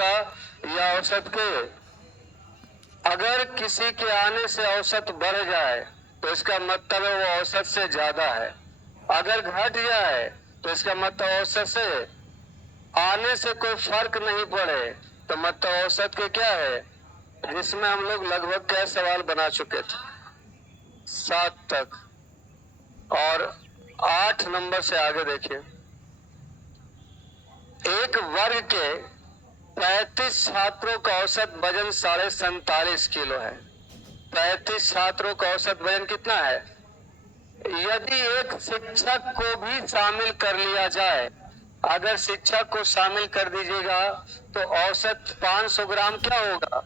होगा या औसत के? अगर किसी के आने से औसत बढ़ जाए तो इसका मतलब है वो औसत से ज्यादा है। अगर घट जाए तो इसका मतलब औसत से आने से कोई फर्क नहीं पड़े तो मतलब औसत के क्या है, जिसमें हम लोग लगभग क्या सवाल बना चुके थे 7 तक। और 8 नंबर से आगे देखिए, एक वर्ग के 35 छात्रों का औसत वजन 47.5 किलो है। 35 छात्रों का औसत वजन कितना है? यदि एक शिक्षक को भी शामिल कर लिया जाए, अगर शिक्षक को शामिल कर दीजिएगा तो औसत 500 ग्राम क्या होगा?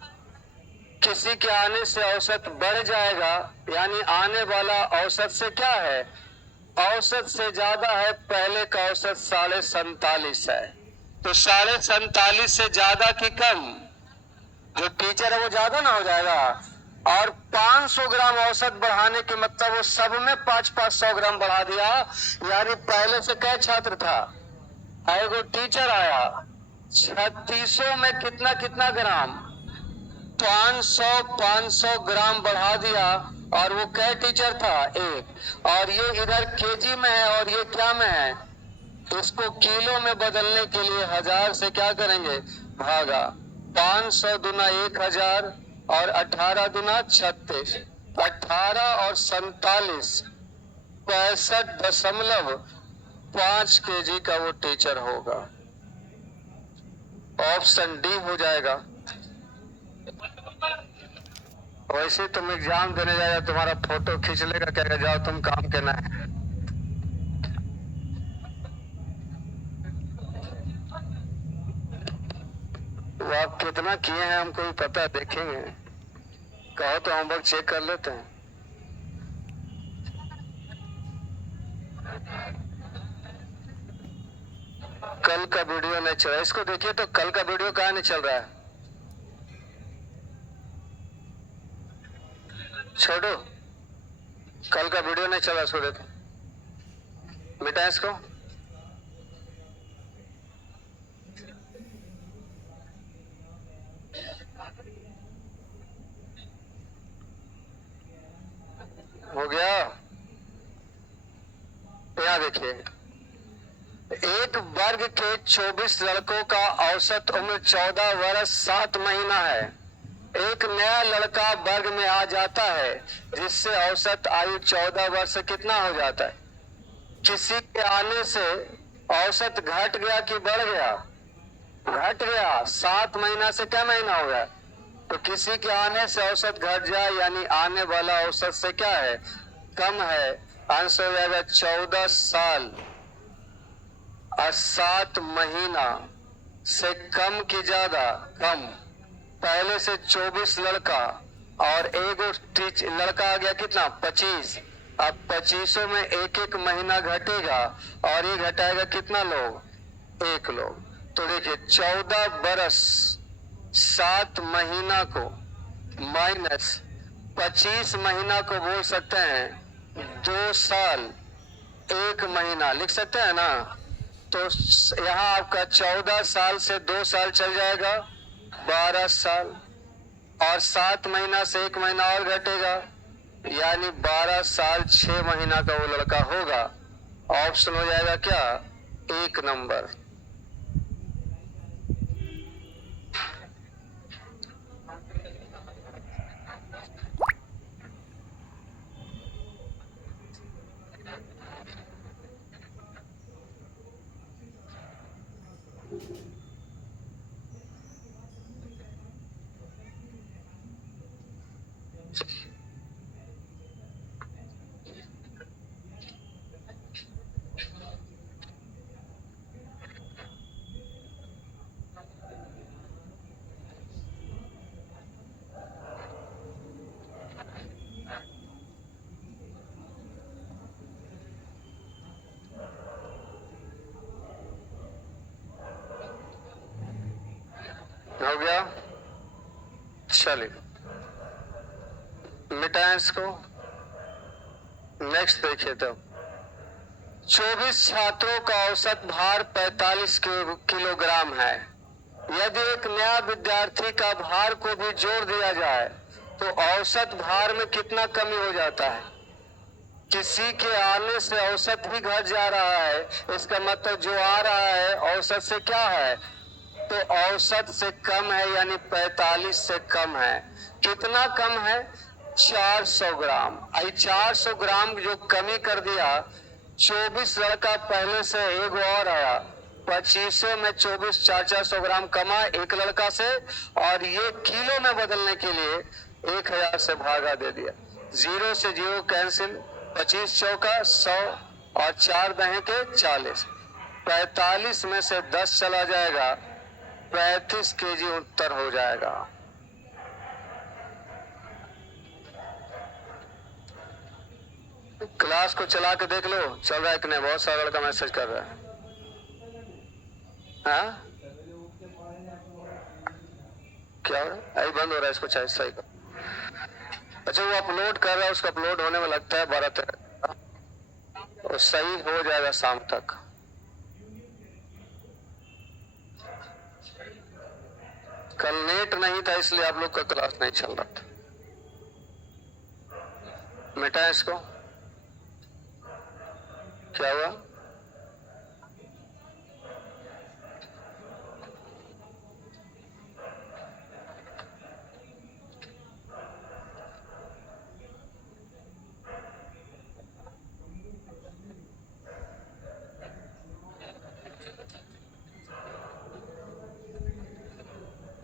किसी के आने से औसत बढ़ जाएगा, यानी आने वाला औसत से क्या है, औसत से ज्यादा है। पहले का औसत 47.5 है, तो 47.5 से ज्यादा की कम, जो टीचर है वो ज्यादा ना हो जाएगा। और 500 ग्राम औसत बढ़ाने के मतलब वो सब में 500 ग्राम बढ़ा दिया, यानी पहले से कै छात्र था, एगो टीचर आया, 3600 में कितना कितना ग्राम, 500 ग्राम बढ़ा दिया। और वो कै टीचर था? एक। और ये इधर केजी में है और ये क्या में है, इसको किलो में बदलने के लिए 1000 से क्या करेंगे, भागा। 500 दुना 1000 और 18 दुना 36, 18 और 47, 65.5 केजी का वो टीचर होगा। ऑप्शन डी हो जाएगा। वैसे तुम एग्जाम देने जाएगा, तुम्हारा फोटो खींच लेगा, कहेगा जाओ तुम काम करना है। वो आप कितना किए हैं हमको भी पता, देखेंगे। कहो तो होमवर्क चेक कर लेते हैं। कल का वीडियो नहीं चल रहा, इसको देखिए तो कल का वीडियो कहाँ नहीं चल रहा है, छोड़ो। कल का वीडियो नहीं चल रहा, इसको देखो, मिटा इसको। हो गया। यहाँ देखिए, एक वर्ग के 24 लड़कों का औसत उम्र 14 वर्ष 7 महीना है। एक नया लड़का वर्ग में आ जाता है जिससे औसत आयु 14 वर्ष से कितना हो जाता है। किसी के आने से औसत घट गया कि बढ़ गया? घट गया। 7 महीना से क्या महीना हो गया, तो किसी के आने से औसत घट जाए यानी आने वाला औसत से क्या है, कम है। आंसर हो जाएगा 14 साल और 7 महीना से कम की ज्यादा, कम। पहले से 24 लड़का और एक लड़का आ गया कितना, 25। अब 25 में एक एक महीना घटेगा और ये घटाएगा कितना लोग, एक लोग। तो देखिए 14 बरस 7 महीना को माइनस 25 महीना को बोल सकते हैं 2 साल 1 महीना, लिख सकते हैं ना। तो यहाँ आपका 14 साल से 2 साल चल जाएगा, 12 साल। और 7 महीना से 1 महीना और घटेगा, यानी 12 साल 6 महीना का वो लड़का होगा। ऑप्शन हो जाएगा क्या, 1 नंबर। हो गया, चलिए मिटाएं इसको। नेक्स्ट देखिए, तो 24 छात्रों का औसत भार 45 किलोग्राम है, यदि एक नया विद्यार्थी का भार को भी जोड़ दिया जाए तो औसत भार में कितना कमी हो जाता है? किसी के आने से औसत भी घट जा रहा है, इसका मतलब जो आ रहा है औसत से क्या है? तो औसत से कम है, यानी 45 से कम है। कितना कम है? 400 ग्राम। आई 400 ग्राम जो कमी कर दिया, 24 लड़का पहले से एक और आया, 25 में 24 400 ग्राम कमा एक लड़का से, और ये किलो में बदलने के लिए 1000 से भागा दे दिया। 0 से 0 कैंसिल, 25 चौका 100 और 4 दहे के 40। 45 में से 10 चला जाएगा, 35 केजी उत्तर हो जाएगा। क्लास को चला के देख लो, चल रहा है कि नहीं। बहुत सारा लड़का मैसेज कर रहा है। हाँ क्या हो रहा है? अभी बंद हो रहा है, इसको चाहिए सही कर। अच्छा वो अपलोड कर रहा है, उसका अपलोड होने में लगता है 12-13, और सही हो जाएगा शाम तक। कल नेट नहीं था इसलिए आप लोग का क्लास नहीं चल रहा था। मिटा इसको। क्या हुआ?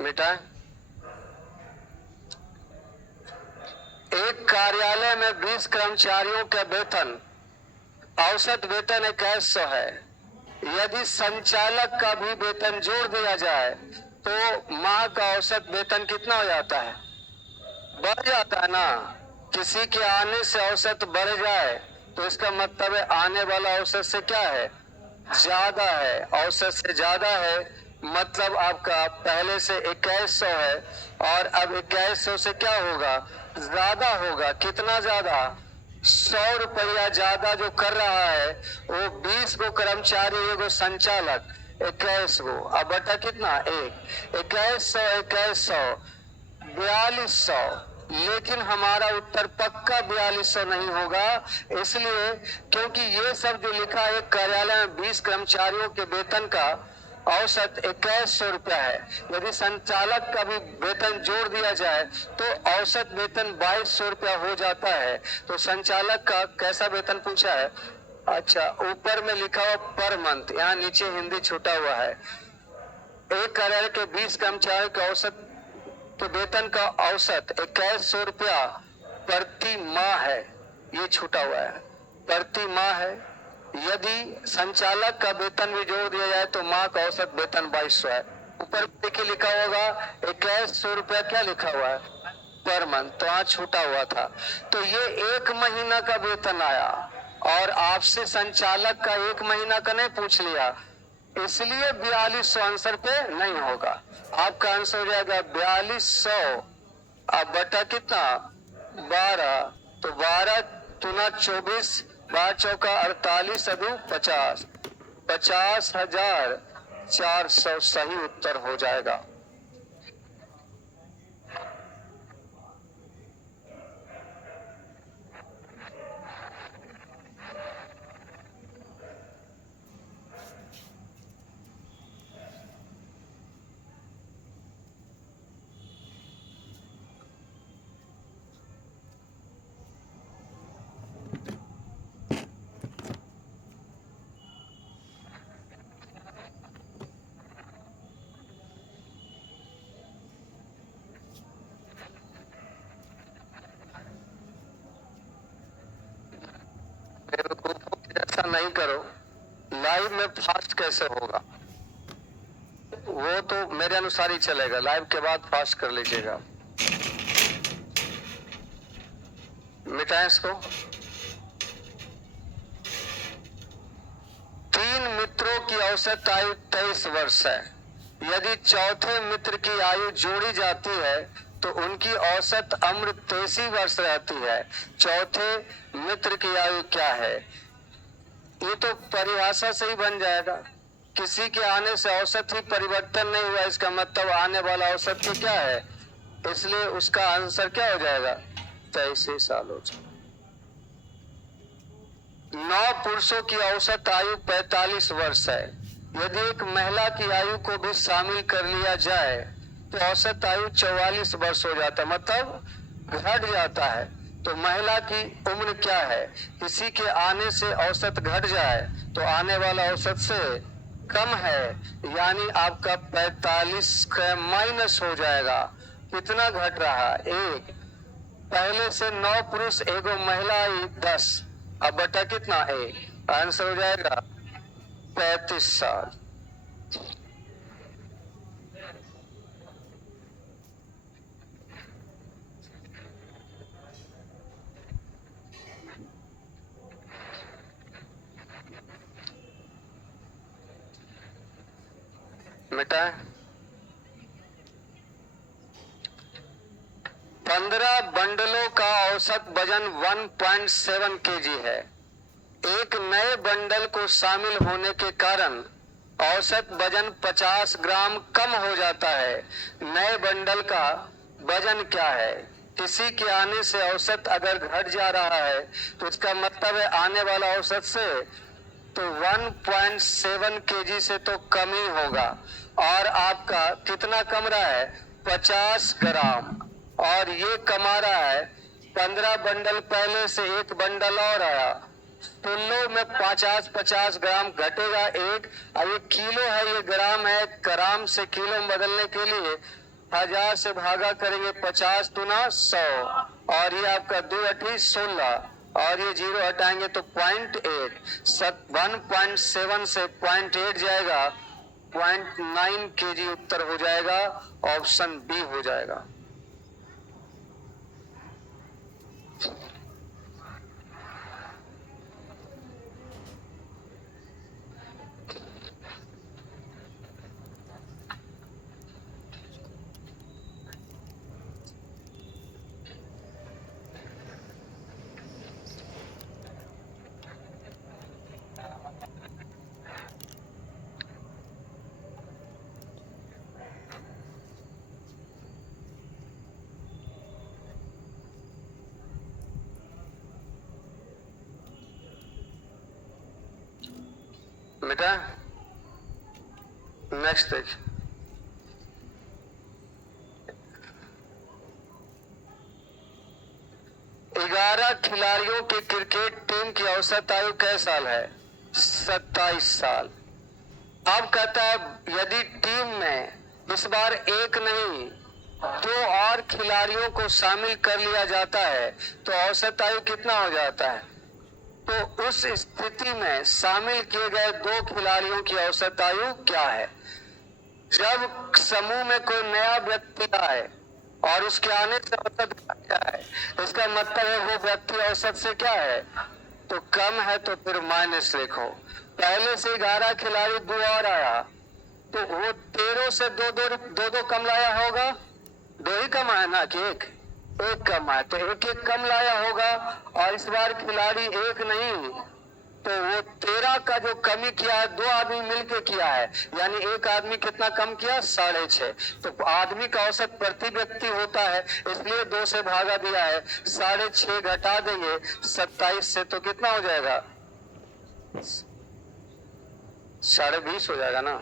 मिटा। एक कार्यालय में 20 कर्मचारियों का वेतन, औसत वेतन 2100 है। यदि संचालक का भी वेतन जोड़ दिया जाए तो माह का औसत वेतन कितना हो जाता है? बढ़ जाता है ना। किसी के आने से औसत बढ़ जाए तो इसका मतलब है आने वाला औसत से क्या है? ज्यादा है। औसत से ज्यादा है मतलब आपका पहले से 2100 है और अब 2100 से क्या होगा? ज्यादा होगा। कितना ज्यादा? 100 रुपया ज्यादा जो कर रहा है वो 20 गो कर्मचारी, एगो संचालक, 21 गो। अब बटा कितना? 2100 2100 4200। लेकिन हमारा उत्तर पक्का 4200 नहीं होगा, इसलिए क्योंकि ये सब जो लिखा है कार्यालय में 20 कर्मचारियों के वेतन का औसत 2100 रुपया है। यदि संचालक का भी वेतन जोड़ दिया जाए तो औसत वेतन 2200 रुपया हो जाता है। तो संचालक का कैसा वेतन पूछा है? अच्छा ऊपर में लिखा हुआ पर मंथ, यहाँ नीचे हिंदी छूटा हुआ है। एक कार्यालय के 20 कर्मचारियों के औसत तो वेतन का औसत 2100 रुपया प्रति माह है, ये छूटा हुआ है, प्रति माह है। यदि संचालक का वेतन भी जोड़ दिया जाए तो माह का औसत वेतन 2200 है। ऊपर देखिए लिखा होगा 2100 रुपया, क्या लिखा हुआ है? पर मंथ, तो यहाँ छूटा हुआ था। तो ये एक महीना का वेतन आया और आपसे संचालक का एक महीना का नहीं पूछ लिया, इसलिए 4200 आंसर पे नहीं होगा। आपका आंसर हो जाएगा 4200। अब बटा कितना? 12। तो 12 दूना 24, 12 चौका 48, अदू 50, 50,400 सही उत्तर हो जाएगा। ऐसा नहीं करो। लाइव में फास्ट कैसे होगा? वो तो मेरे अनुसार ही चलेगा, लाइव के बाद फास्ट कर लीजिएगा। मिटाएं इसको। 3 मित्रों की औसत आयु 23 वर्ष है। यदि चौथे मित्र की आयु जोड़ी जाती है तो उनकी औसत उम्र 83 वर्ष रहती है। चौथे मित्र की आयु क्या है? ये तो परिभाषा से ही बन जाएगा। किसी के आने से औसत ही परिवर्तन नहीं हुआ, इसका मतलब आने वाला औसत ही क्या है, इसलिए उसका आंसर क्या हो जाएगा, 83 साल हो जाएगा। 9 पुरुषों की औसत आयु 45 वर्ष है। यदि एक महिला की आयु को भी शामिल कर लिया जाए तो औसत आयु 44 वर्ष हो जाता है, मतलब घट जाता है। तो महिला की उम्र क्या है, किसी के आने से औसत घट जाए तो आने वाला औसत से कम है, यानी आपका 45 का माइनस हो जाएगा। कितना घट रहा, एक। पहले से 9 पुरुष एगो महिला आई 10, अब बटा कितना, एक। आंसर हो जाएगा 35 साल। बेटा 15 बंडलों का औसत वजन 1.7 केजी है। एक नए बंडल को शामिल होने के कारण औसत वजन 50 ग्राम कम हो जाता है। नए बंडल का वजन क्या है, किसी के आने से औसत अगर घट जा रहा है तो इसका मतलब है आने वाला औसत से तो 1.7 केजी से तो कम ही होगा। और आपका कितना कम रहा है, 50 ग्राम, और ये कमा रहा है 15 बंडल, पहले से एक बंडल और आया, किलो में 50-50 ग्राम घटेगा एक। अब ये किलो है, ये ग्राम है, ग्राम से किलो में बदलने के लिए 1000 से भागा करेंगे, 50 दुना 100, और ये आपका 2 अठी 16, और ये जीरो हटाएंगे तो 0.8, 1.7 से 0.8 जाएगा, 0.9 केजी उत्तर हो जाएगा, ऑप्शन बी हो जाएगा। बेटा नेक्स्ट देखिए, 11 खिलाड़ियों की क्रिकेट टीम की औसत आयु कै साल है, 27 साल। अब कहता है यदि टीम में इस बार एक नहीं 2 और खिलाड़ियों को शामिल कर लिया जाता है तो औसत आयु कितना हो जाता है। तो उस स्थिति में शामिल किए गए 2 खिलाड़ियों की औसत आयु क्या है। जब समूह में कोई नया व्यक्ति आए और उसके आने से औसत क्या है, इसका मतलब है वो व्यक्ति औसत से क्या है, तो कम है, तो फिर माइनस लिखो। पहले से 11 खिलाड़ी 2 और आया तो वो 13 से दो कम लाया होगा, 2 ही कम आया ना कि एक कम आया, तो एक कम लाया होगा। और इस बार खिलाड़ी एक नहीं, तो वो 13 का जो कमी किया है 2 आदमी मिलके किया है, यानी एक आदमी कितना कम किया, 6.5। तो आदमी का औसत प्रति व्यक्ति होता है, इसलिए 2 से भागा दिया है, 6.5 घटा देंगे 27 से तो कितना हो जाएगा, 20.5 हो जाएगा ना।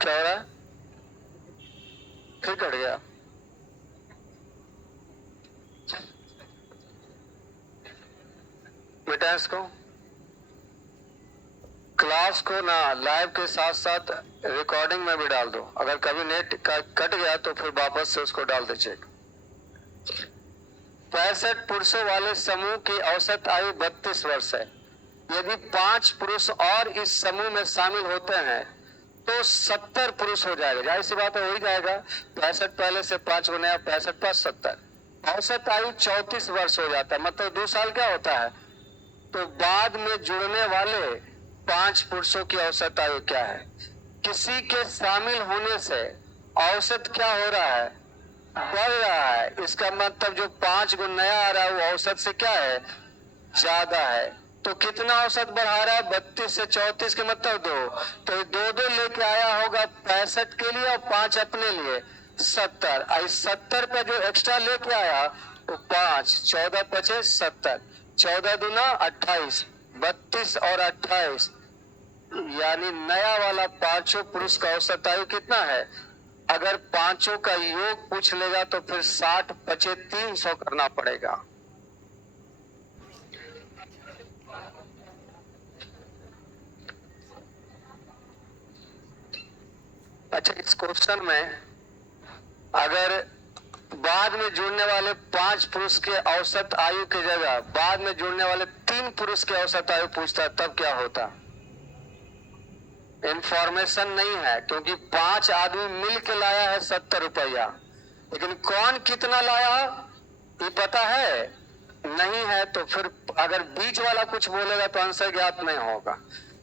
क्या हो रहा है, फिर कट गया। बेटा इसको क्लास को ना लाइव के साथ साथ रिकॉर्डिंग में भी डाल दो, अगर कभी नेट कट गया तो फिर वापस से उसको डाल दे चेक। 65 पुरुषों वाले समूह की औसत आयु 32 वर्ष है। यदि 5 पुरुष और इस समूह में शामिल होते हैं तो 70 पुरुष हो जाएगा। जाहिर सी बात है, हो ही जाएगा। 65 पहले से 5 गुना 65 + 70, औसत आयु 34 वर्ष हो जाता है। मतलब 2 साल क्या होता है। तो बाद में जुड़ने वाले 5 पुरुषों की औसत आयु क्या है। किसी के शामिल होने से औसत क्या हो रहा है, बढ़ रहा है। इसका मतलब जो 5 गुना नया आ रहा है वो औसत से क्या है, ज्यादा है। तो कितना औसत बढ़ा रहा है, 32 से 34 के मतलब 2, तो 2 लेके आया होगा 65 के लिए और 5 अपने लिए 70। इस 70 पे जो एक्स्ट्रा लेके आया वो 5, 14 × 70, 14 दूना 28, 32 और 28, यानी नया वाला 5 पुरुष का औसत आयु कितना है। अगर 5 का योग पूछ लेगा तो फिर 60 × 300 करना पड़ेगा। अच्छा, इस क्वेश्चन में अगर बाद में जुड़ने वाले 5 पुरुष के औसत आयु की जगह बाद में जुड़ने वाले 3 पुरुष के औसत आयु पूछता तब क्या होता। इंफॉर्मेशन नहीं है, क्योंकि 5 आदमी मिल के लाया है 70 रुपया, लेकिन कौन कितना लाया ये पता है नहीं है। तो फिर अगर बीच वाला कुछ बोलेगा तो आंसर ज्ञात नहीं होगा।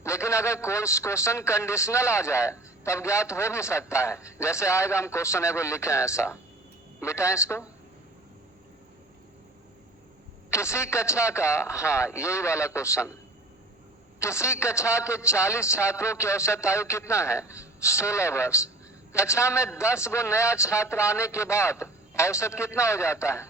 लेकिन अगर क्वेश्चन कंडीशनल आ जाए तब ज्ञात हो भी सकता है। जैसे आएगा, हम क्वेश्चन एगो लिखे ऐसा, मिटाएं इसको। किसी कक्षा का, हाँ यही वाला क्वेश्चन, किसी कक्षा के 40 छात्रों की औसत आयु कितना है, 16 वर्ष। कक्षा में 10 गो नया छात्र आने के बाद औसत कितना हो जाता है,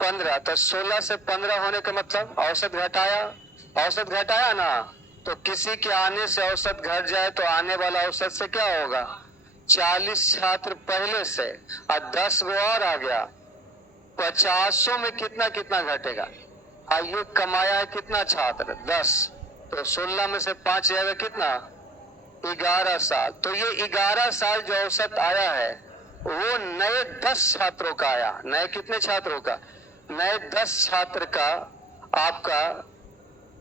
15। तो 16 से 15 होने का मतलब औसत घटाया, औसत घटाया ना। तो किसी के आने से औसत घट जाए तो आने वाला औसत से क्या होगा, 40 छात्र पहले से और 10 गो और आ गया, 50 में कितना कितना घटेगा। आयु कमाया है कितना छात्र, 10, तो 16 में से 5 जाएगा कितना, 11 साल। तो ये 11 साल जो औसत आया है वो नए 10 छात्रों का आया। नए कितने छात्रों का, नए 10 छात्र का आपका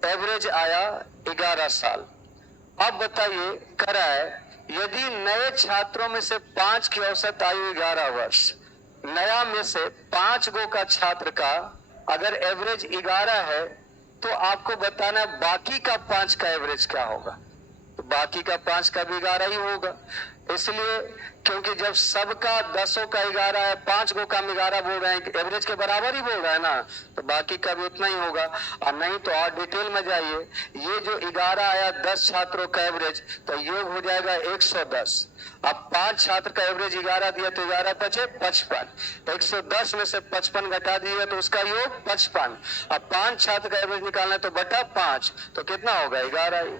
एवरेज आया 11 साल। अब बताइए कराए, यदि नए छात्रों में से 5 की औसत आयु 11 वर्ष, नया में से 5 गो का छात्र का अगर एवरेज 11 है तो आपको बताना बाकी का 5 का एवरेज क्या होगा। तो बाकी का 5 का भी 11 ही होगा। इसलिए क्योंकि जब सबका 10 का 11 है, 5 गो का 11 बोल रहे हैं, एवरेज के बराबर ही बोल रहे हैं ना, तो बाकी का भी उतना ही होगा। और नहीं तो और डिटेल में जाइए, ये जो 11 आया 10 छात्रों का एवरेज, तो योग हो जाएगा 110। अब 5 छात्र का एवरेज 11 दिया तो 11 × 5 = 55, 110 में से 55 घटा दिए तो उसका योग 55। अब 5 छात्र का एवरेज निकालना है तो बटा 5, तो कितना होगा 11 ही।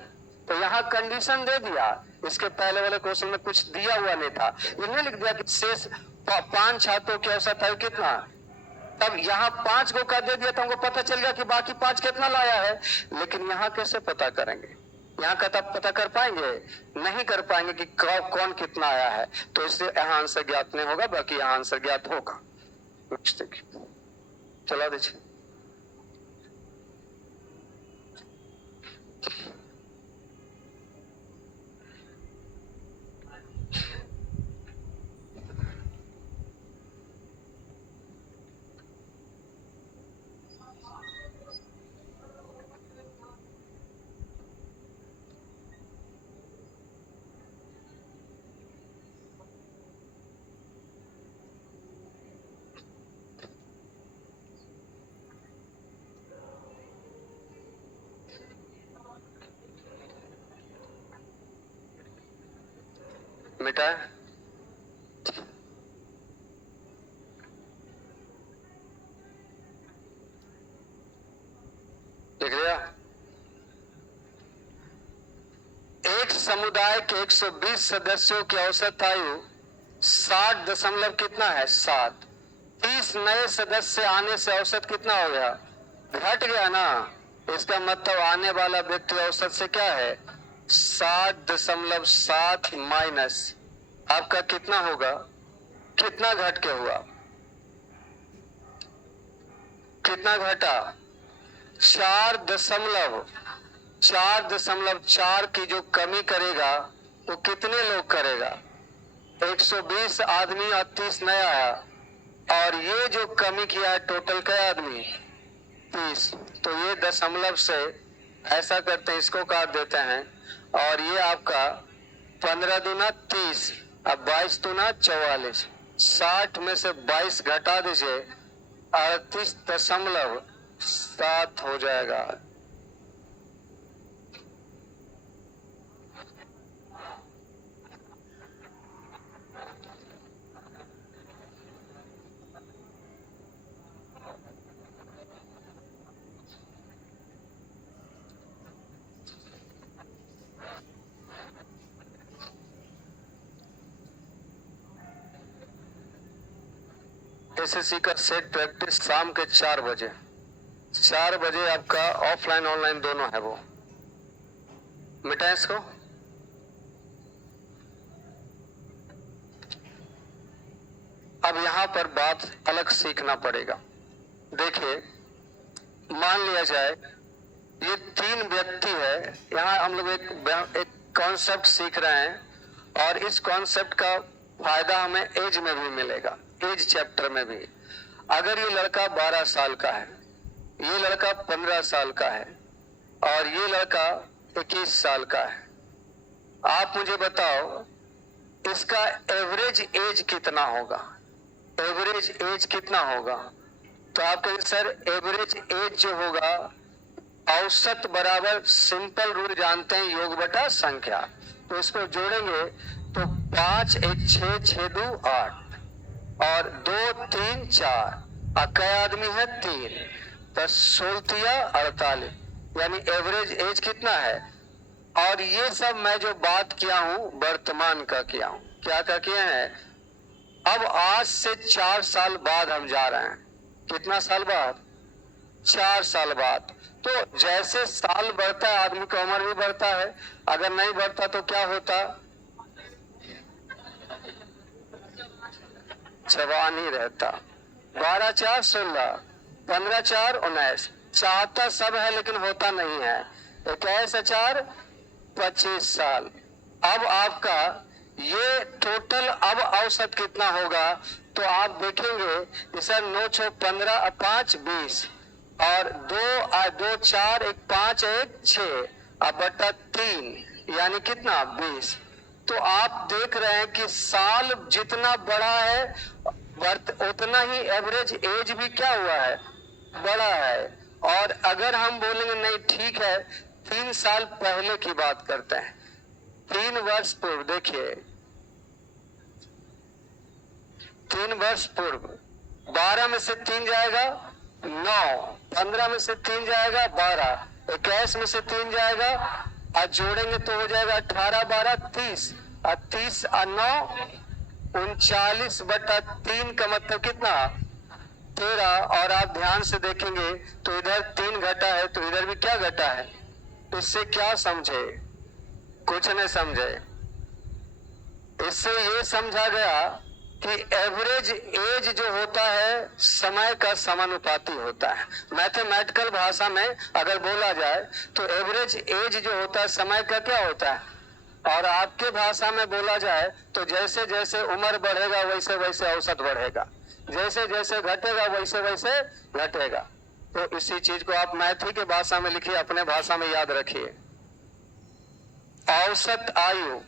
तो यहाँ कंडीशन दे दिया, इसके पहले वाले क्वेश्चन में कुछ दिया हुआ नहीं था, इन्हें लिख दिया कि शेष 5 छात्रों की औसत आयु कितना। तब यहाँ 5 गो का दे दिया तो हमको पता चल गया कि बाकी 5 कितना लाया है। लेकिन यहाँ कैसे पता करेंगे, यहाँ का तब पता कर पाएंगे, नहीं कर पाएंगे कि कौन कितना आया है। तो इसलिए यहाँ आंसर ज्ञात नहीं होगा, बाकी यहाँ आंसर ज्ञात होगा। चला दीजिए। मिटा लिख लिया। एक समुदाय के 120 सदस्यों की औसत आयु 60 दशमलव कितना है, 7। 30 नए सदस्य आने से औसत कितना हो गया, घट गया ना। इसका मतलब आने वाला व्यक्ति औसत से क्या है, 60.7 माइनस आपका कितना होगा, कितना घट के हुआ, कितना घटा, 4.4 की जो कमी करेगा तो कितने लोग करेगा? 120 आदमी और 30 नया आया, और ये जो कमी किया है टोटल क्या आदमी? 30। तो ये दशमलव से ऐसा करते हैं, इसको काट देते हैं, और ये आपका 15 दूना 30, अब 22 दूना 44, 60 में से 22 घटा दीजिए, 38.7 हो जाएगा। एसएससी का सेट प्रैक्टिस शाम के 4 बजे, 4 बजे आपका ऑफलाइन ऑनलाइन दोनों है। वो मिटाएं इसको। अब यहां पर बात अलग सीखना पड़ेगा। देखिए, मान लिया जाए ये 3 व्यक्ति है, यहां हम लोग एक कॉन्सेप्ट सीख रहे हैं, और इस कॉन्सेप्ट का फायदा हमें एज में भी मिलेगा, एज चैप्टर में भी। अगर ये लड़का 12 साल का है, ये लड़का 15 साल का है, और ये लड़का 21 साल का है, आप मुझे बताओ इसका एवरेज एज कितना होगा? एवरेज एज कितना होगा? तो आप कहेंगे सर एवरेज एज जो होगा, औसत बराबर सिंपल रूल जानते हैं, योग बटा संख्या। तो इसको जोड़ेंगे तो 5 1 6 6 2 8 और 2 3 4, कै आदमी है? 3, 10 16 48, यानी एवरेज एज कितना है? और ये सब मैं जो बात किया हूं वर्तमान का किया हूं। क्या क्या किया है? अब आज से 4 साल बाद हम जा रहे हैं। कितना साल बाद? 4 साल बाद। तो जैसे साल बढ़ता है आदमी का उम्र भी बढ़ता है, अगर नहीं बढ़ता तो क्या होता? जवान ही रहता। 12 4 16, 15 4 19, चाहता सब है लेकिन होता नहीं है। 21 4 25 साल। अब आपका ये टोटल अब औसत कितना होगा? तो आप देखेंगे सर 9 6 15 5 20, और 2 4 1 5 1 6 अब बटा 3, यानी कितना? 20। तो आप देख रहे हैं कि साल जितना बड़ा है उतना ही एवरेज एज भी क्या हुआ है? बड़ा है। और अगर हम बोलेंगे नहीं ठीक है, 3 साल पहले की बात करते हैं, 3 वर्ष पूर्व, देखिए 3 वर्ष पूर्व 12 में से 3 जाएगा 9, 15 में से 3 जाएगा 12, 21 में से 3 जाएगा, आज जोड़ेंगे तो हो जाएगा 18 12 30, और 30 और 9 39 बटा 3 का मतलब कितना? 13। और आप ध्यान से देखेंगे तो इधर 3 घटा है, तो इधर भी क्या घटा है? इससे क्या समझे? कुछ नहीं समझे। इससे ये समझा गया कि एवरेज एज जो होता है समय का समानुपाती होता है। मैथमेटिकल भाषा में अगर बोला जाए तो एवरेज एज जो होता है समय का क्या होता है, और आपके भाषा में बोला जाए तो जैसे जैसे उम्र बढ़ेगा वैसे वैसे औसत बढ़ेगा, जैसे जैसे घटेगा वैसे वैसे घटेगा। तो इसी चीज को आप मैथी के भाषा में लिखिए, अपने भाषा में याद रखिए। औसत आयु,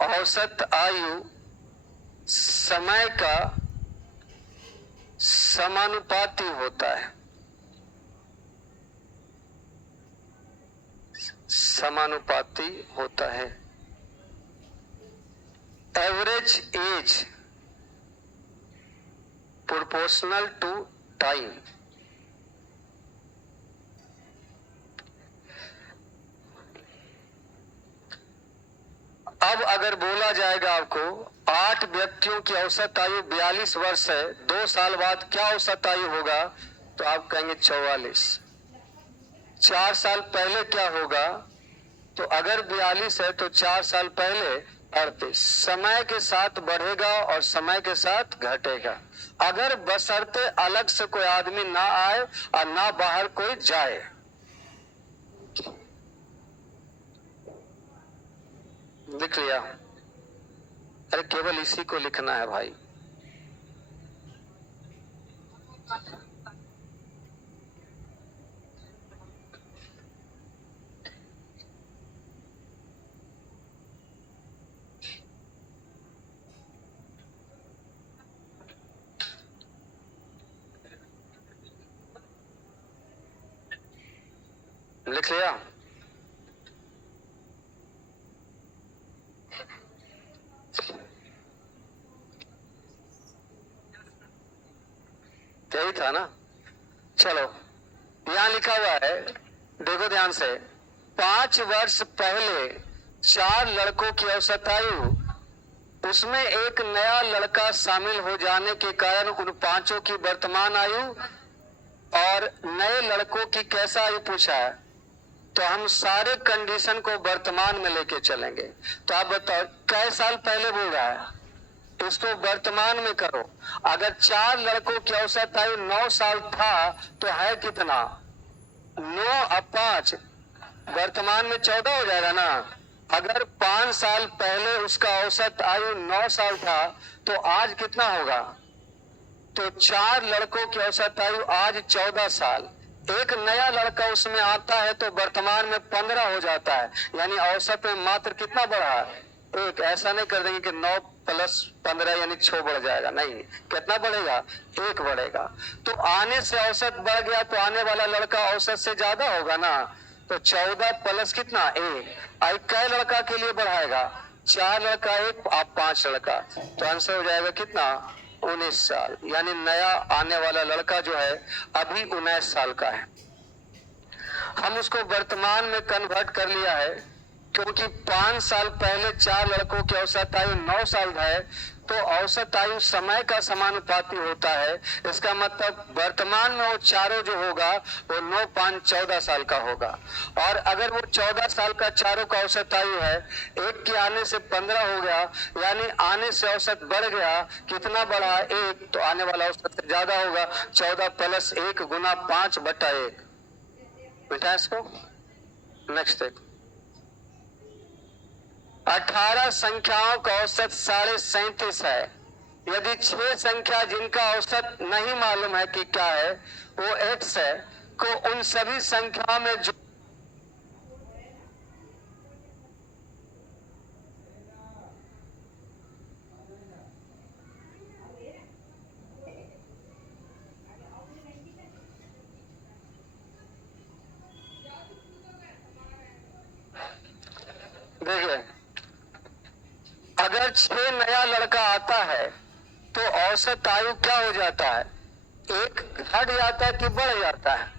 औसत आयु समय का समानुपाती होता है, समानुपाती होता है। Average age proportional to time. अब अगर बोला जाएगा आपको 8 व्यक्तियों की औसत आयु 42 वर्ष है, 2 साल बाद क्या औसत आयु होगा? तो आप कहेंगे 44। 4 साल पहले क्या होगा? तो अगर 42 है तो 4 साल पहले 38। समय के साथ बढ़ेगा और समय के साथ घटेगा, अगर बशर्ते अलग से कोई आदमी ना आए और ना बाहर कोई जाए। लिख लिया? अरे केवल इसी को लिखना है भाई। लिख लिया? यही था ना? चलो, यहां लिखा हुआ है, देखो ध्यान से। 5 वर्ष पहले 4 लड़कों की औसत आयु, उसमें एक नया लड़का शामिल हो जाने के कारण उन पांचों की वर्तमान आयु और नए लड़कों की कैसा आयु पूछा है। तो हम सारे कंडीशन को वर्तमान में लेके चलेंगे। तो आप बताओ कई साल पहले बोल रहा है, उसको वर्तमान में करो। अगर 4 लड़कों की औसत आयु 9 साल था तो है कितना? 9 अब 5, वर्तमान में 14 हो जाएगा ना। अगर 5 साल पहले उसका औसत आयु 9 साल था तो आज कितना होगा? तो 4 लड़कों की औसत आयु आज 14 साल। एक नया लड़का उसमें आता है तो वर्तमान में 15 हो जाता है, यानी औसत में मात्र कितना बढ़ा? एक। ऐसा नहीं कर देंगे कि 9 प्लस 15 यानी 6 बढ़ जाएगा, नहीं। कितना बढ़ेगा? 1 बढ़ेगा। तो आने से औसत बढ़ गया तो आने वाला लड़का औसत से ज्यादा होगा ना। तो 14 प्लस कितना? 1। आई कै लड़का के लिए बढ़ाएगा? 4 लड़का 1, आप 5 लड़का, तो आंसर हो जाएगा कितना? 19 साल। यानी नया आने वाला लड़का जो है अभी 19 साल का है। हम उसको वर्तमान में कन्वर्ट कर लिया है क्योंकि 5 साल पहले 4 लड़कों की औसत आयु 9 साल है, तो औसत आयु समय का समानुपाती होता है। इसका मतलब वर्तमान में वो चारों जो होगा वो 9, 5, 14 साल का होगा। और अगर वो 14 साल का चारों का औसत आयु है, एक के आने से 15 हो गया, यानी आने से औसत बढ़ गया। कितना बढ़ा? 1। तो आने वाला औसत से ज्यादा होगा। 14 प्लस 1 गुना 5/1। बेटा इसको नेक्स्ट देखो। 18 संख्याओं का औसत 37.5 है। यदि 6 संख्या जिनका औसत नहीं मालूम है कि क्या है, वो x है, को उन सभी संख्याओं में जो देखिए, अगर 6 नया लड़का आता है तो औसत आयु क्या हो जाता है? 1 घट जाता है कि बढ़ जाता है?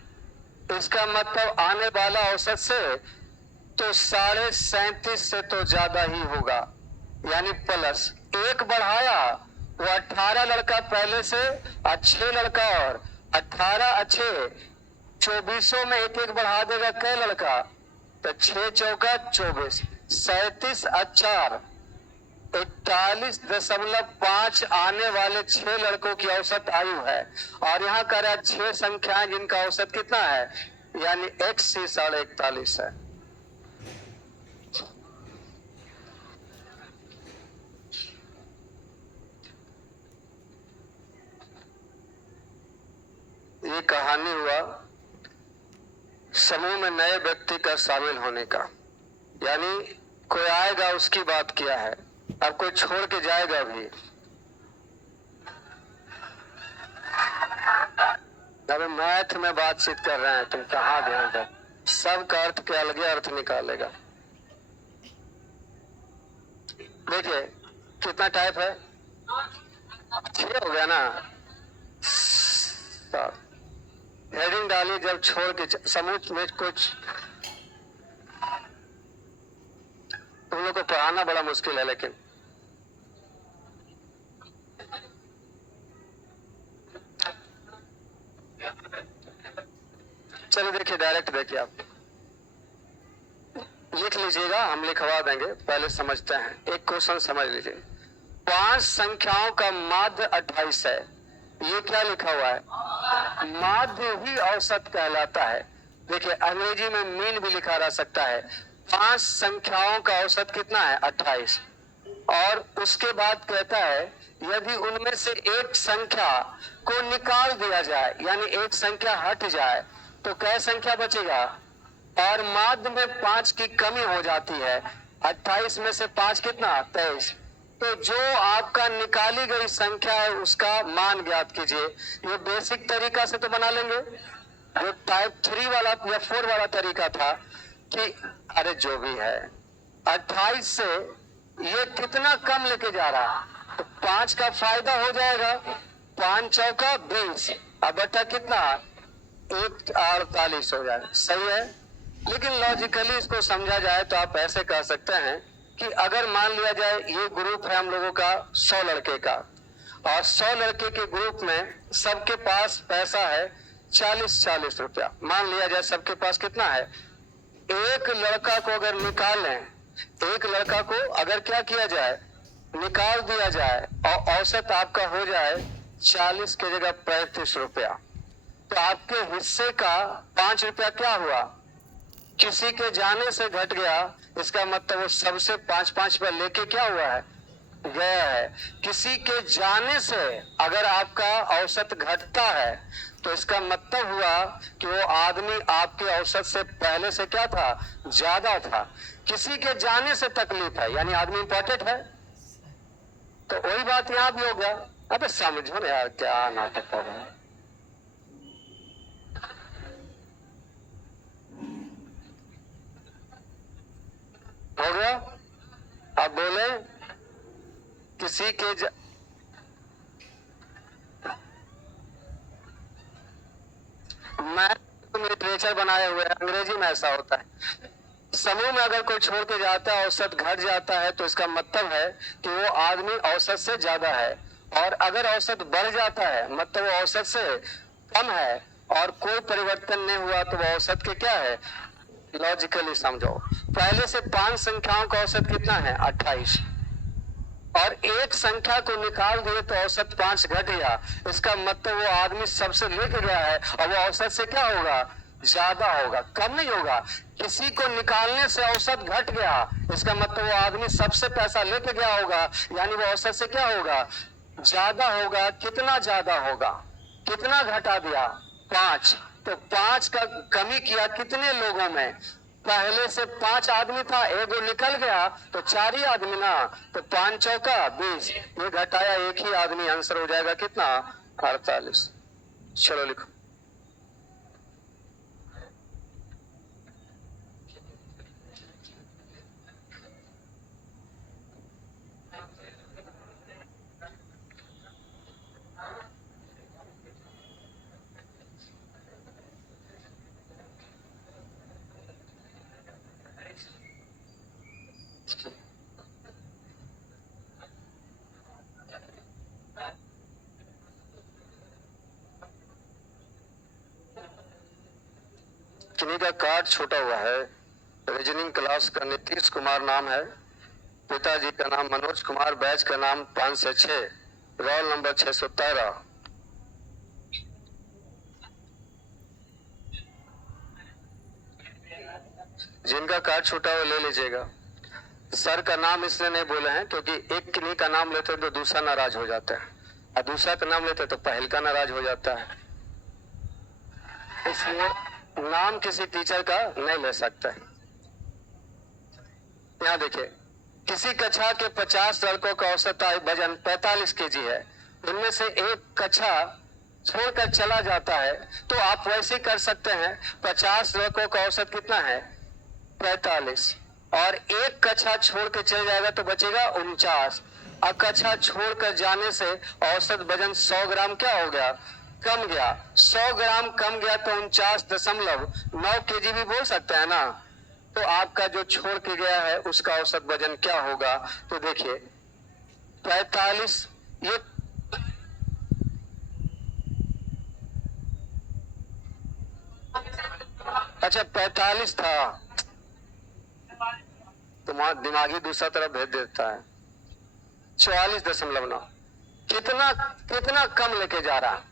इसका मतलब आने वाला औसत से तो 37.5 से तो ज्यादा ही होगा, यानी प्लस 1 बढ़ाया। वो 18 लड़का पहले से, 6 लड़का और 18 अच्छे 24 में 1 बढ़ा देगा कै लड़का? तो 6 चौका 24, 37 4, 41.5 आने वाले 6 लड़कों की औसत आयु है। और यहाँ कह रहा है 6 संख्याएं जिनका औसत कितना है, यानी x से 41.5 है। ये कहानी हुआ समूह में नए व्यक्ति का शामिल होने का। यानी कोई आएगा उसकी बात किया है, अब कोई छोड़ के जाएगा भी। अबे मैथ में बातचीत कर रहे हैं, तुम कहाँ ध्यान दो। सब का अर्थ के अलग अर्थ निकालेगा। देखिए कितना टाइप है? 6 हो गया ना। हेडिंग डाली जब छोड़ के समूह में कुछ। तुम लोग को पढ़ाना बड़ा मुश्किल है, लेकिन चलो देखिए, डायरेक्ट देखिए, आप लिख लीजिएगा, हम लिखवा देंगे। पहले समझते हैं, एक क्वेश्चन समझ लीजिए। 5 संख्याओं का माध्य 28 है। ये क्या लिखा हुआ है? माध्य ही औसत कहलाता है। देखिए अंग्रेजी में मीन भी लिखा रह सकता है। 5 संख्याओं का औसत कितना है? 28। और उसके बाद कहता है यदि उनमें से एक संख्या को निकाल दिया जाए, यानी एक संख्या हट जाए, तो कै संख्या बचेगा? और माध्य में 5 की कमी हो जाती है। 28 में से 5 कितना? 23। तो जो आपका निकाली गई संख्या है उसका मान ज्ञात कीजिए। ये बेसिक तरीका से तो बना लेंगे। जो टाइप 3 वाला या 4 वाला तरीका था कि अरे जो भी है 28 से ये कितना कम लेके जा रहा, तो 5 का फायदा हो जाएगा। 5 चौका 20, अब बटा कितना? 148 हो जाएगा। सही है। लेकिन लॉजिकली इसको समझा जाए तो आप ऐसे कह सकते हैं कि अगर मान लिया जाए ये ग्रुप है हम लोगों का 100 लड़के का, और 100 लड़के के ग्रुप में सबके पास पैसा है 40-40 रुपया। मान लिया जाए सबके पास कितना है? एक लड़का को अगर निकालें, एक लड़का को अगर क्या किया जाए, निकाल दिया जाए और औसत आपका हो जाए 40 की जगह 35 रुपया, तो आपके हिस्से का 5 रुपया क्या हुआ? किसी के जाने से घट गया। इसका मतलब वो सबसे 5-5 रुपया लेके क्या हुआ है? गया है। किसी के जाने से अगर आपका औसत घटता है तो इसका मतलब हुआ कि वो आदमी आपके औसत से पहले से क्या था? ज्यादा था। किसी के जाने से तकलीफ है, यानी आदमी इंपॉर्टेंट है। तो वही बात यहां भी हो गया। अबे समझो ना यार, क्या नाटक कर रहे हैं। हो गया? अब बोले किसी के मैं लिटरेचर बनाए हुए हैं, अंग्रेजी में ऐसा होता है। समूह में अगर कोई छोड़ के जाता है, औसत घट जाता है, तो इसका मतलब है कि वो आदमी औसत से ज्यादा है। और अगर औसत बढ़ जाता है मतलब वो औसत से कम है, और कोई परिवर्तन नहीं हुआ तो वो औसत के क्या है? लॉजिकली समझो। पहले से 5 संख्याओं का औसत कितना है? 28। और एक संख्या को निकाल दिए तो औसत 5 घट गया। इसका मतलब वो आदमी सबसे लेके गया है, और वो औसत से क्या होगा? ज्यादा होगा, कम नहीं होगा। किसी को निकालने से औसत घट गया, इसका मतलब वो आदमी सबसे पैसा लेके गया होगा, यानी वो औसत से क्या होगा? ज्यादा होगा। कितना ज्यादा होगा? कितना घटा दिया? 5। तो 5 का कमी किया कितने लोगों में? पहले से 5 आदमी था, एगो निकल गया तो 4 ही आदमी ना। तो 5 चौका 20, ये घटाया एक ही आदमी। आंसर हो जाएगा कितना? 48। चलो लिखो। किन्हीं का कार्ड छूटा हुआ है। रीजनिंग क्लास का नीतीश कुमार नाम है, पिताजी का नाम मनोज कुमार, बैच का नाम 5 से 6, रोल नंबर 613। जिनका कार्ड छूटा हुआ ले लीजिएगा। सर का नाम इसलिए नहीं बोले हैं क्योंकि एक किन्हीं का नाम लेते तो दूसरा नाराज हो जाता है, और दूसरा का नाम लेते तो पहल का नाराज हो जाता है। इसलिए नाम किसी टीचर का नहीं ले सकते। यहाँ देखिए, किसी कक्षा के 50 लड़कों का औसत वजन 45 केजी है। उनमें से एक कक्षा छोड़कर चला जाता है, तो आप वैसे कर सकते हैं। 50 लड़कों का औसत कितना है? 45। और एक कक्षा छोड़ के चले जाएगा तो बचेगा 49। अब कक्षा छोड़कर जाने से औसत वजन 100 ग्राम क्या हो गया? कम गया। 100 ग्राम कम गया तो 49.9 केजी भी बोल सकते हैं ना। तो आपका जो छोड़ के गया है उसका औसत वजन क्या होगा? तो देखिए 45, ये अच्छा 45 था, तुम्हारा दिमागी दूसरा तरफ भेज देता है। 44.9। कितना कितना कम लेके जा रहा है?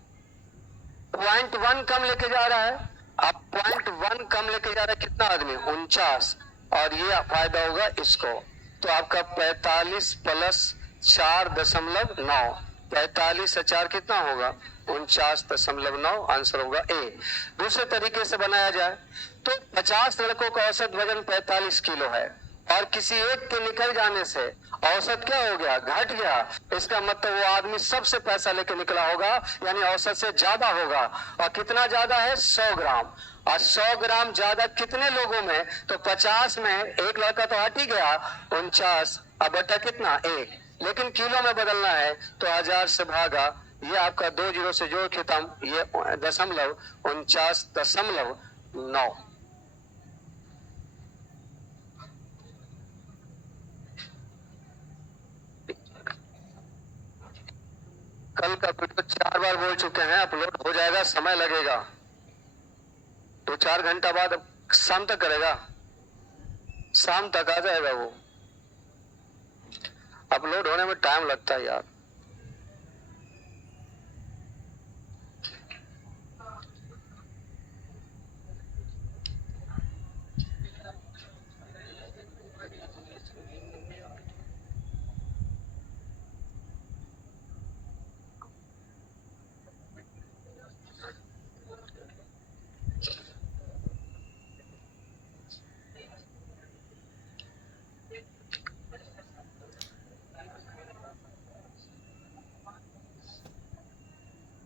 0.1 कम लेके जा रहा है। अब 0.1 कम लेके जा रहा है कितना आदमी? 49। और ये फायदा होगा इसको। तो आपका 45 प्लस 4.9, 45 से 4 कितना होगा? 49.9 आंसर होगा ए। दूसरे तरीके से बनाया जाए तो 50 लड़कों का औसत वजन 45 किलो है और किसी एक के निकल जाने से औसत क्या हो गया? घट गया। इसका मतलब वो आदमी सबसे पैसा लेके निकला होगा, यानी औसत से ज्यादा होगा। और कितना ज्यादा है? 100 ग्राम। और 100 ग्राम ज्यादा कितने लोगों में? तो 50 में एक लड़का तो हट ही गया, 49, अब बटा कितना? 1। लेकिन किलो में बदलना है तो 1000 से भागा, ये आपका 2 जीरो से जोड़ खत्म, ये 49.9। कल का वीडियो 4 बार बोल चुके हैं, अपलोड हो जाएगा, समय लगेगा, 2-4 घंटा बाद शाम तक करेगा, शाम तक आ जाएगा वो। अपलोड होने में टाइम लगता है यार।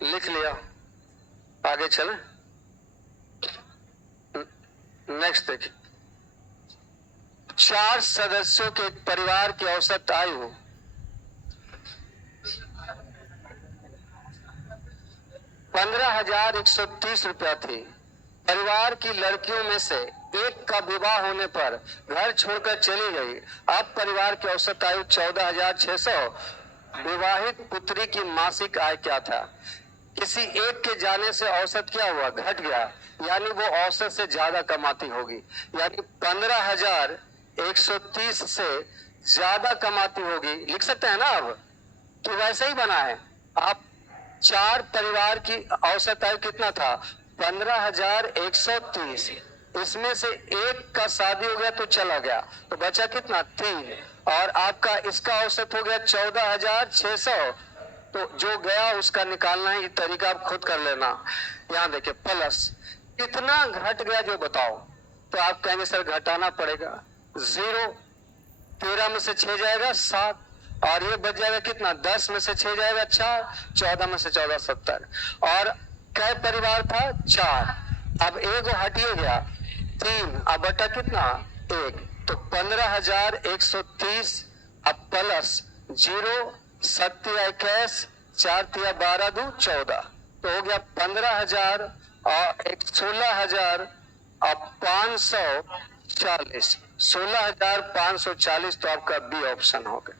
लिख लिया, आगे चले। नेक्स्ट देखिए, 4 सदस्यों के एक परिवार की औसत आयु 15,130 रुपया थी। परिवार की लड़कियों में से एक का विवाह होने पर घर छोड़कर चली गई। अब परिवार की औसत आयु 14,600। विवाहित पुत्री की मासिक आय क्या था? किसी एक के जाने से औसत क्या हुआ? घट गया, यानी वो औसत से ज्यादा कमाती होगी, यानी 15,130 से ज्यादा कमाती होगी। लिख सकते हैं ना अब, तो वैसे ही बना है। आप 4 परिवार की औसत आयु कितना था? 15,130। इसमें से एक का शादी हो गया तो चला गया, तो बचा कितना? 3। और आपका इसका औसत हो गया 14,600। तो जो गया उसका निकालना है, ये तरीका आप खुद कर लेना। यहाँ देखिए, प्लस कितना घट गया जो बताओ। तो आप कहेंगे सर घटाना पड़ेगा, 0, 13 में से 6 जाएगा 7, और ये बच जाएगा कितना? 10 में से 6 जाएगा 4, 14 में से 14 70। और कै परिवार था? 4। अब एक हटिए गया, 3, अब बटा कितना? 1। तो 15,130, अब प्लस 0, 7 या 21, 4 तिया 12, 2 14, तो हो गया 15,000 और 16,000 अब 540, 16,540। तो आपका बी ऑप्शन हो गया।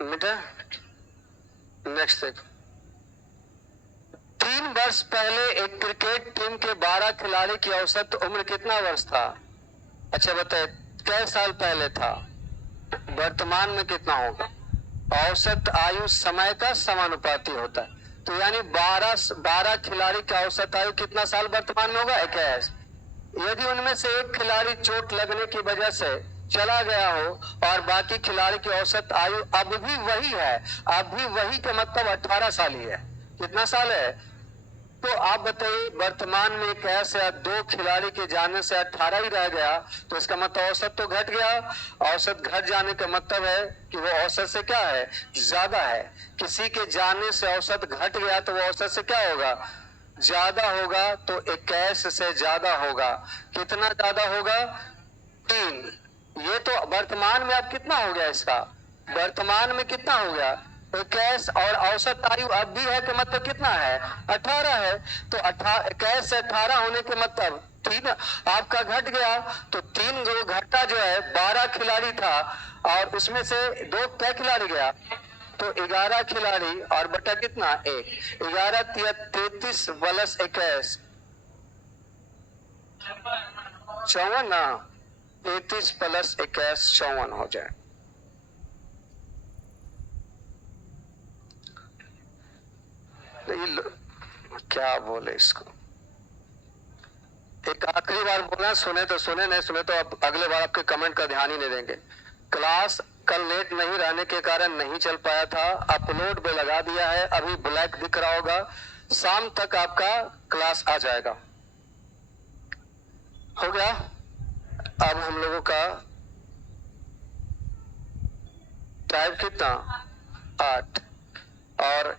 बेटा नेक्स्ट देखो, 3 वर्ष पहले एक क्रिकेट टीम के 12 खिलाड़ी की औसत उम्र कितना वर्ष था? अच्छा बताए, कई साल पहले था, वर्तमान में कितना होगा? औसत आयु समय का समानुपाती होता है, तो यानी 12 खिलाड़ी का औसत आयु कितना साल वर्तमान में होगा? 21। यदि उनमें से एक खिलाड़ी चोट लगने की वजह से चला गया हो और बाकी खिलाड़ी की औसत आयु अब भी वही है, अब भी वही का मतलब 18 साल ही है। कितना साल है? तो आप बताइए, वर्तमान में एक ऐसे 2 खिलाड़ी के जाने से 18 ही रह गया, तो इसका मतलब औसत तो घट गया। औसत घट जाने का मतलब है कि वो औसत से क्या है? ज्यादा है। किसी के जाने से औसत घट गया तो वो औसत से क्या होगा? ज्यादा होगा तो 21 से ज्यादा होगा। कितना ज्यादा होगा? 3। ये तो वर्तमान में अब कितना हो गया इसका? वर्तमान में कितना हो गया? 21। और औसत आयु अब भी है कि मतलब कितना है? 18 है। तो 21 से 18 होने के मतलब 3 आपका घट गया। तो 3 जो घटा जो है 12 खिलाड़ी था और उसमें से 2 क्या खिलाड़ी गया? तो 11 खिलाड़ी और बटा कितना? 1। 11 33 प्लस 21 54 ना। 33 प्लस 21 54 हो जाए। क्या बोले इसको? एक आखिरी बार बोलना, सुने तो सुने, नहीं सुने तो अब अगले बार आपके कमेंट का ध्यान ही नहीं देंगे। क्लास कल लेट नहीं रहने के कारण नहीं चल पाया था, अपलोड पे लगा दिया है, अभी ब्लैक दिख रहा होगा, शाम तक आपका क्लास आ जाएगा। हो गया? अब हम लोगों का टाइम कितना? 8। और